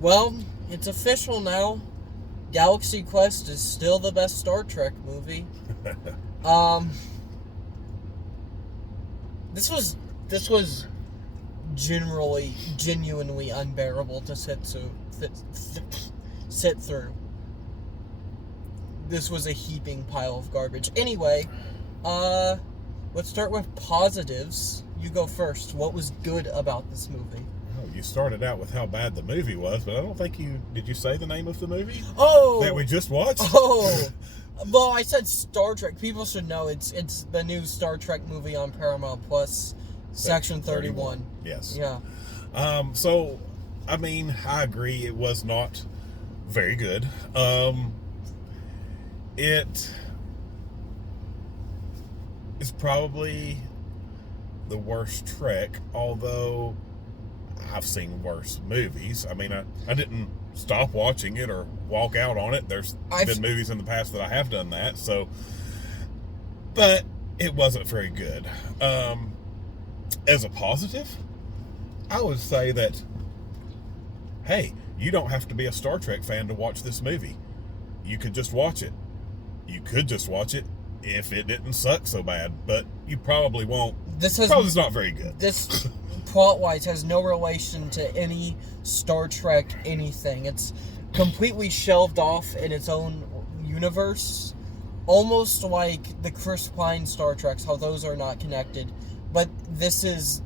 Well, it's official now. Galaxy Quest is still the best Star Trek movie. Um, this was genuinely unbearable to sit through. This was a heaping pile of garbage. Anyway, uh, let's start with positives. You go first. What was good about this movie? Oh, you started out with how bad the movie was, but I don't think you did. You say the name of the movie Oh, that we just watched? oh. Well, I said Star Trek. People should know it's the new Star Trek movie on Paramount Plus, Section 31. Yes. Yeah. So, I mean, I agree. It was not very good. It is probably the worst Trek, although I've seen worse movies. I mean, I didn't stop watching it or walk out on it. There's been movies in the past that I have done that. So, but it wasn't very good. As a positive, I would say that, hey, you don't have to be a Star Trek fan to watch this movie. You could just watch it. You could just watch it if it didn't suck so bad, but you probably won't. Probably not very good. This plot-wise has no relation to any Star Trek anything. It's completely shelved off in its own universe, almost like the Chris Pine Star Treks, how those are not connected. But this is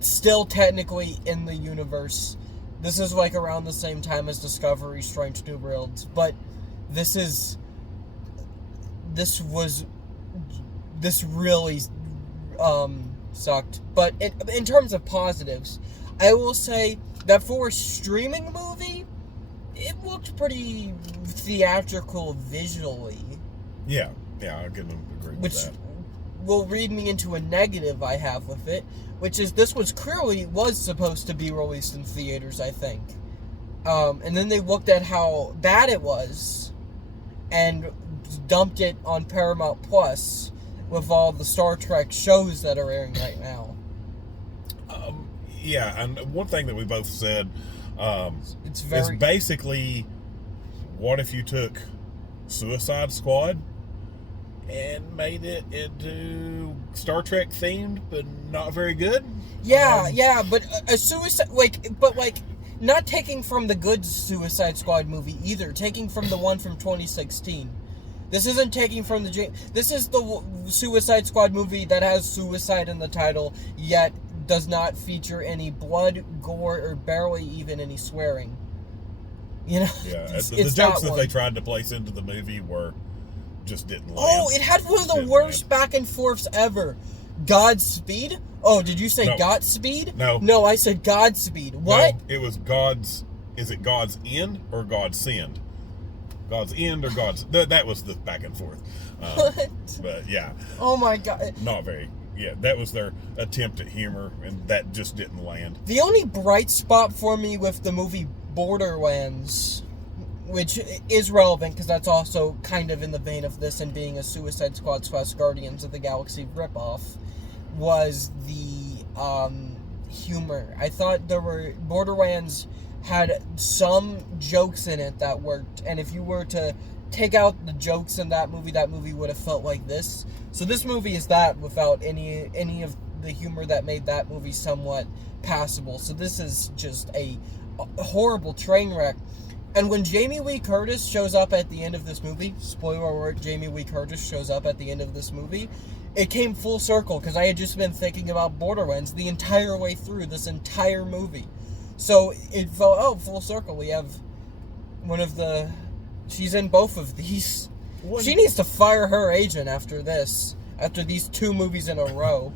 still technically in the universe. This is like around the same time as Discovery, Strange New Worlds, but this really sucked. But in terms of positives, I will say that for a streaming movie, it looked pretty theatrical visually. Yeah, I can agree with that. Will read me into a negative I have with it, which is this was supposed to be released in theaters, I think. And then they looked at how bad it was and dumped it on Paramount Plus with all the Star Trek shows that are airing right now. Yeah, and one thing that we both said is basically, what if you took Suicide Squad and made it into Star Trek themed, but not very good? Yeah, but a suicide not taking from the good Suicide Squad movie either, taking from the one from 2016. This isn't taking from this is the Suicide Squad movie that has suicide in the title, yet does not feature any blood, gore, or barely even any swearing. You know? Yeah, the jokes that they tried to place into the movie just didn't land. Oh, it had one of the worst back and forths ever. Godspeed? Oh, did you say Godspeed? No. No, I said Godspeed. What? No, it was is it God's End or God's Send? God's End or God's... That was the back and forth. What? But, yeah. Oh, my God. Not very... Yeah, that was their attempt at humor, and that just didn't land. The only bright spot for me with the movie Borderlands, which is relevant because that's also kind of in the vein of this and being a Suicide Squad / Guardians of the Galaxy ripoff, was the humor. I thought Borderlands had some jokes in it that worked, and if you were to take out the jokes in that movie would have felt like this. So this movie is that without any of the humor that made that movie somewhat passable. So this is just a horrible train wreck. And when Jamie Lee Curtis shows up at the end of this movie, spoiler alert, Jamie Lee Curtis shows up at the end of this movie, it came full circle because I had just been thinking about Borderlands the entire way through this entire movie. So it felt, full circle. We have one of the... She's in both of these. She needs to fire her agent after these 2 movies in a row.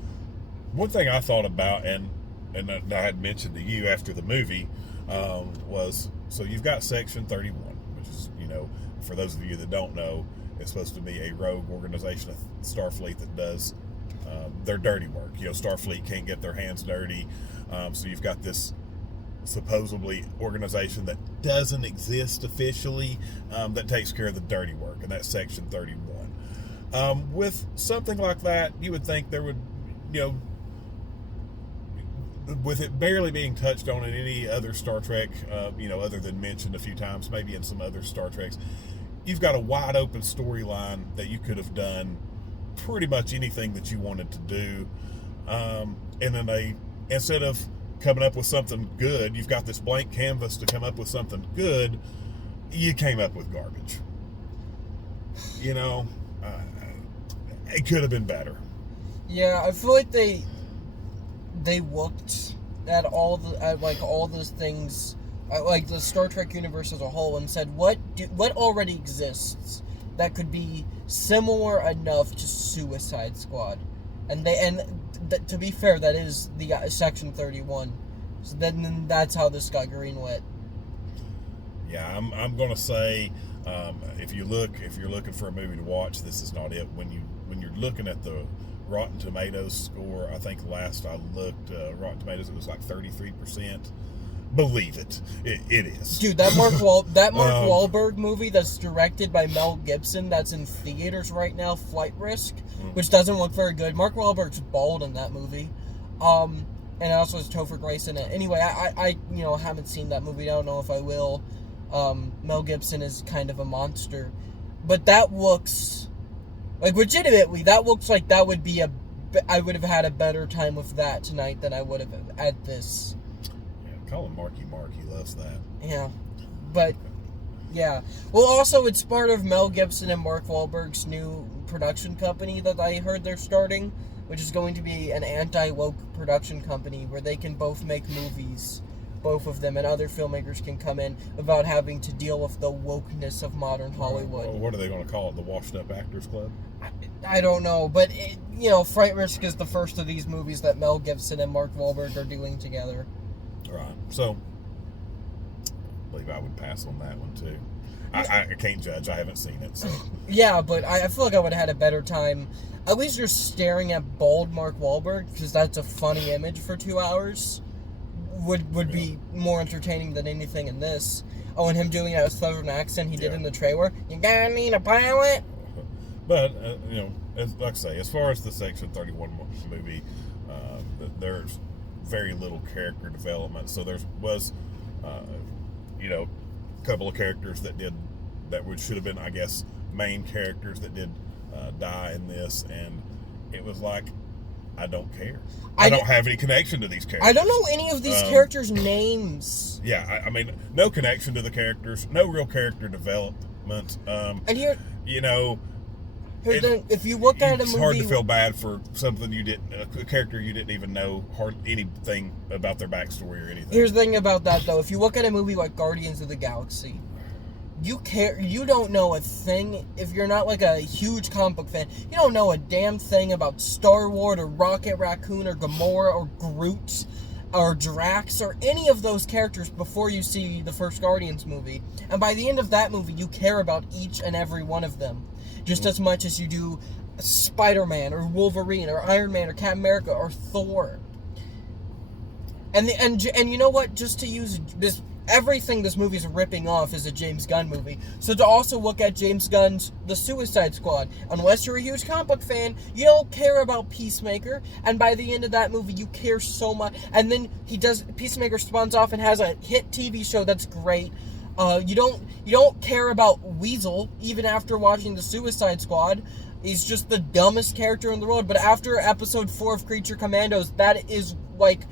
One thing I thought about, and I had mentioned to you after the movie, was, so you've got Section 31, which is, for those of you that don't know, it's supposed to be a rogue organization of Starfleet that does their dirty work. Starfleet can't get their hands dirty, so you've got this supposedly organization that doesn't exist officially, that takes care of the dirty work, and that's Section 31. With something like that, you would think there would, with it barely being touched on in any other Star Trek, other than mentioned a few times, maybe in some other Star Treks, you've got a wide open storyline that you could have done pretty much anything that you wanted to do. And then instead of coming up with something good, you've got this blank canvas to come up with something good. You came up with garbage. It could have been better. Yeah, I feel like they looked at all those things, like the Star Trek universe as a whole, and said, what already exists that could be similar enough to Suicide Squad, to be fair, that is the Section 31. So then that's how this got greenlit. Yeah, I'm gonna say, if you're looking for a movie to watch, this is not it. When you're looking at the Rotten Tomatoes score, I think last I looked, Rotten Tomatoes, it was like 33%. Believe it, it is. Dude, that Mark Wahlberg movie that's directed by Mel Gibson, that's in theaters right now, Flight Risk, which doesn't look very good. Mark Wahlberg's bald in that movie, and also has Topher Grace in it. Anyway, I haven't seen that movie. I don't know if I will. Mel Gibson is kind of a monster, but that looks like, legitimately, that looks like that would be I would have had a better time with that tonight than I would have at this. Call him Marky Mark. He loves that. Yeah. But, yeah. Well, also, it's part of Mel Gibson and Mark Wahlberg's new production company that I heard they're starting, which is going to be an anti-woke production company where they can both make movies, both of them, and other filmmakers can come in without having to deal with the wokeness of modern Hollywood. Well, what are they going to call it? The Washed Up Actors Club? I don't know, but, Flight Risk is the first of these movies that Mel Gibson and Mark Wahlberg are doing together. Right. So, I believe I would pass on that one, too. I can't judge. I haven't seen it, so. Yeah, but I feel like I would have had a better time. At least you're staring at bald Mark Wahlberg, because that's a funny image for 2 hours. Would be more entertaining than anything in this. Oh, and him doing that southern accent he did in the trailer. You gotta need a pilot? But, like I say, as far as the Section 31 movie, there's very little character development. So there was, a couple of characters that should have been, I guess, main characters that did die in this, and it was like, I don't care. I don't have any connection to these characters. I don't know any of these characters' names. Yeah, I mean, no connection to the characters, no real character development. And here, if you look at a movie, it's hard to feel bad for something a character you didn't even know anything about their backstory or anything. Here's the thing about that, though. If you look at a movie like Guardians of the Galaxy, you don't know a thing. If you're not like a huge comic book fan, you don't know a damn thing about Star-Lord or Rocket Raccoon or Gamora or Groot or Drax or any of those characters before you see the first Guardians movie. And by the end of that movie, you care about each and every one of them just as much as you do Spider-Man or Wolverine or Iron Man or Captain America or Thor. And you know what? Just to use this, everything this movie's ripping off is a James Gunn movie. So to also look at James Gunn's The Suicide Squad, unless you're a huge comic book fan, you don't care about Peacemaker, and by the end of that movie, you care so much. And then Peacemaker spawns off and has a hit TV show that's great. You don't care about Weasel, even after watching The Suicide Squad. He's just the dumbest character in the world. But after episode 4 of Creature Commandos, that is, like,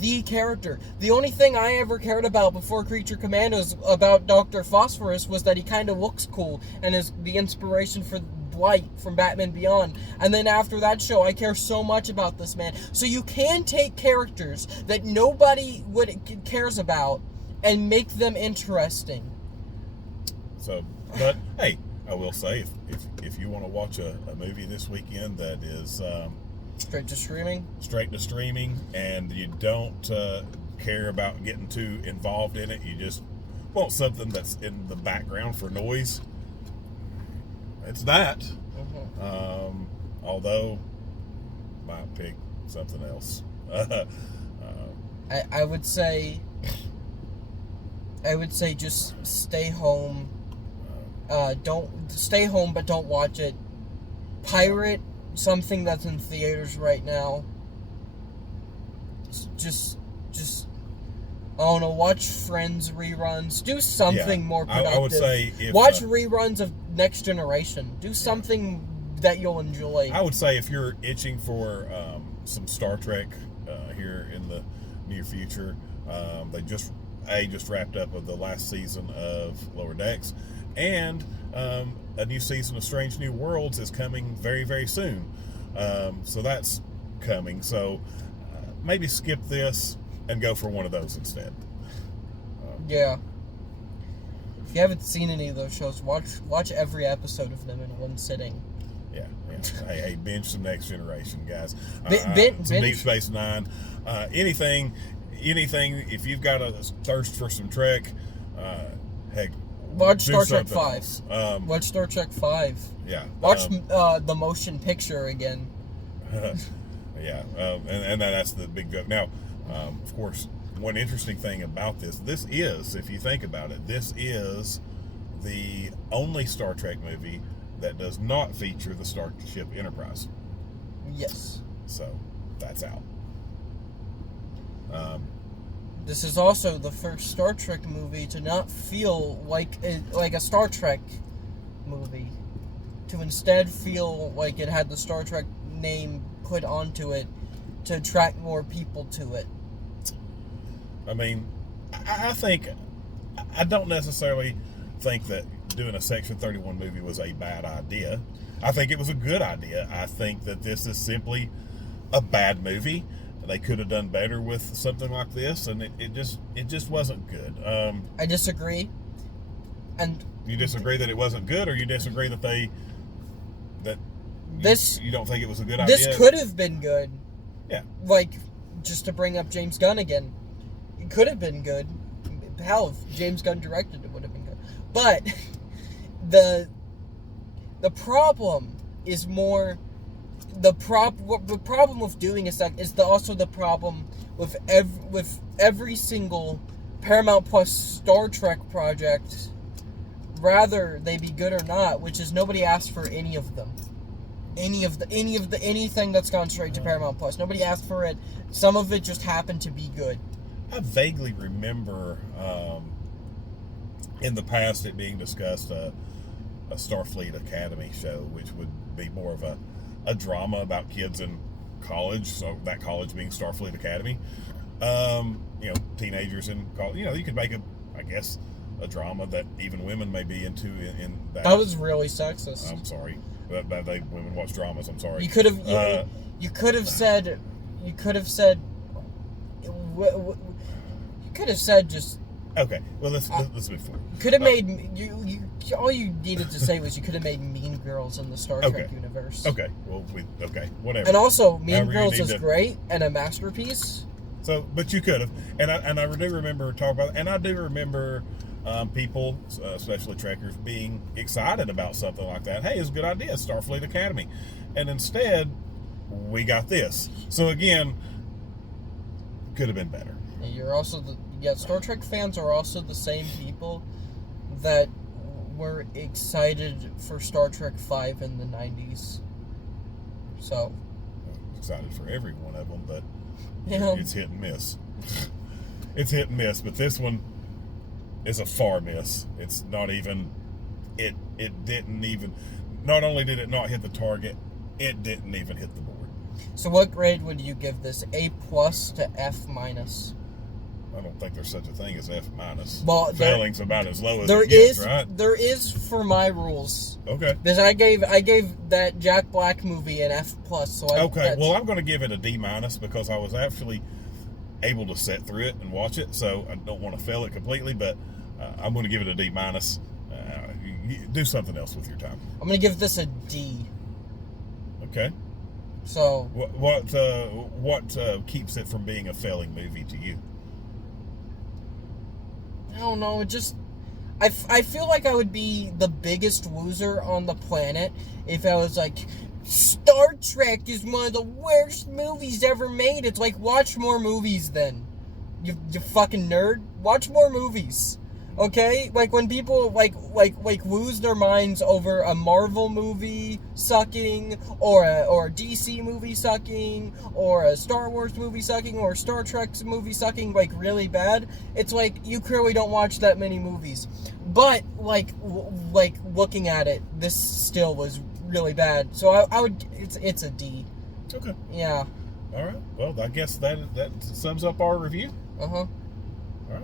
the character. The only thing I ever cared about before Creature Commandos about Dr. Phosphorus was that he kind of looks cool and is the inspiration for Blight from Batman Beyond. And then after that show, I care so much about this man. So you can take characters that nobody cares about and make them interesting. So, but hey, I will say, if you want to watch a movie this weekend that is straight to streaming, and you don't care about getting too involved in it, you just want something that's in the background for noise, it's that. Mm-hmm. Although, might pick something else. I would say just stay home. Don't stay home, but don't watch it. Pirate something that's in theaters right now. just I don't know, watch Friends reruns. Do something more productive. I would say watch reruns of Next Generation. Do something that you'll enjoy. I would say if you're itching for some Star Trek here in the near future, they just wrapped up with the last season of Lower Decks, and a new season of Strange New Worlds is coming very, very soon. So that's coming. So maybe skip this and go for one of those instead. Yeah. If you haven't seen any of those shows, watch every episode of them in one sitting. Yeah. Hey, binge some Next Generation, guys. Some Deep Space Nine. Anything. If you've got a thirst for some Trek, heck, watch Star Trek else. 5. Watch Star Trek 5. Yeah. Watch the motion picture again. Yeah, and that's the big joke. Now, of course, one interesting thing about this is, if you think about it, this is the only Star Trek movie that does not feature the Starship Enterprise. Yes. So, that's out. This is also the first Star Trek movie to not feel like a Star Trek movie. To instead feel like it had the Star Trek name put onto it to attract more people to it. I mean, I don't necessarily think that doing a Section 31 movie was a bad idea. I think it was a good idea. I think that this is simply a bad movie. They could have done better with something like this, and it just wasn't good. I disagree. And you disagree that it wasn't good, or you disagree that you don't think it was a good idea? This could have been good. Yeah. Like, just to bring up James Gunn again, it could have been good. Hell, if James Gunn directed it, would have been good. But the problem is more the problem with doing is also the problem with every single Paramount Plus Star Trek project, rather they be good or not, which is nobody asked for any of them. Anything that's gone straight to Paramount Plus. Nobody asked for it. Some of it just happened to be good. I vaguely remember in the past it being discussed a Starfleet Academy show, which would be more of a drama about kids in college. So that college being Starfleet Academy. Teenagers in college. You could make a drama that even women may be into in that. That was really sexist. I'm sorry. Women watch dramas. I'm sorry. You could have said just. Okay. Well, let's move forward. Could have made you. All you needed to say was you could have made Mean Girls in the Star Trek universe. Okay. Well, whatever. And also, Mean Girls is great and a masterpiece. So, but you could have, and I do remember talking about, and I do remember. People, especially Trekkers, being excited about something like that. Hey, it's a good idea, Starfleet Academy. And instead, we got this. So again, could have been better. And you're also Star Trek fans are also the same people that were excited for Star Trek 5 in the 90s. So. I'm excited for every one of them, but yeah. It's hit and miss. It's hit and miss, but this one is a far miss. It's not even. It didn't even. Not only did it not hit the target, it didn't even hit the board. So, what grade would you give this? A+ to F-? I don't think there's such a thing as F-. Well, failing's about as low as there it gets, is, right? There is for my rules. Okay. Because I gave that Jack Black movie an F+. So okay. Well, I'm going to give it a D- because I was actually able to sit through it and watch it, so I don't want to fail it completely, but I'm going to give it a D-. Do something else with your time. I'm going to give this a D. Okay. So what keeps it from being a failing movie to you? I don't know. It just I feel like I would be the biggest loser on the planet if I was like, Star Trek is one of the worst movies ever made. It's like, watch more movies then. You fucking nerd. Watch more movies. Okay, like when people like lose their minds over a Marvel movie sucking, or a DC movie sucking, or a Star Wars movie sucking, or a Star Trek movie sucking like really bad. It's like you clearly don't watch that many movies. But like looking at it, this still was really bad. So I would it's a D. Okay. Yeah. All right. Well, I guess that sums up our review. Uh-huh. All right.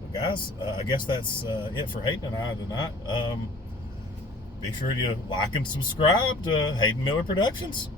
Well, guys, I guess that's it for Hayden and I tonight. Be sure to like and subscribe to Hayden Miller Productions.